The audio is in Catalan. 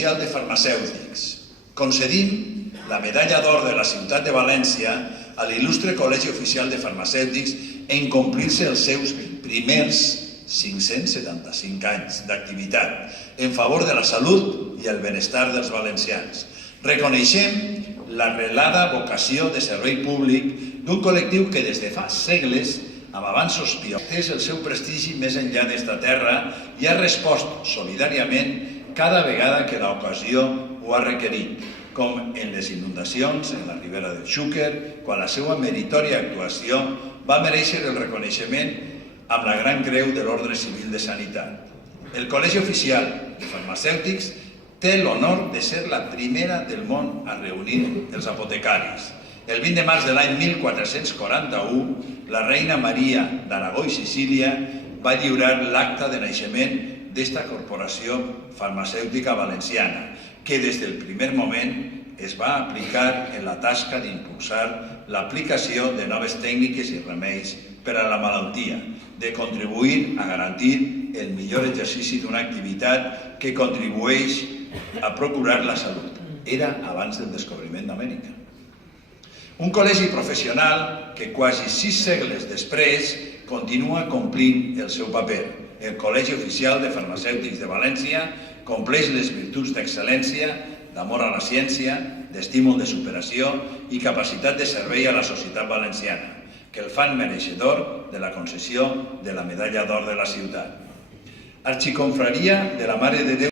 de Farmacèutics. Concedim la medalla d'or de la ciutat de València a l'il·lustre Col·legi Oficial de Farmacèutics en complir-se els seus primers 575 anys d'activitat en favor de la salut i el benestar dels valencians. Reconeixem l'arrelada vocació de servei públic d'un col·lectiu que des de fa segles, amb avanços pioners, el seu prestigi més enllà d'esta terra i ha respost solidàriament cada vegada que l'ocasió ho ha requerit, com en les inundacions en la Ribera del Xúquer, quan la seva meritòria actuació va merèixer el reconeixement amb la Gran Creu de l'Ordre Civil de Sanitat. El Col·legi Oficial de Farmacèutics té l'honor de ser la primera del món a reunir els apotecaris. El 20 de març de l'any 1441, la reina Maria d'Aragó i Sicília va lliurar l'acta de naixement d'esta corporació farmacèutica valenciana, que des del primer moment es va aplicar en la tasca d'impulsar l'aplicació de noves tècniques i remeis per a la malaltia, de contribuir a garantir el millor exercici d'una activitat que contribueix a procurar la salut. Era abans del descobriment d'Amèrica. Un col·legi professional que quasi 6 segles després continua complint el seu paper. El Col·legi Oficial de Farmacèutics de València compleix les virtuts d'excel·lència, d'amor a la ciència, d'estímul de superació i capacitat de servei a la societat valenciana, que el fan mereixedor de la concessió de la medalla d'or de la ciutat. Arxiconfraria de la Mare de Déu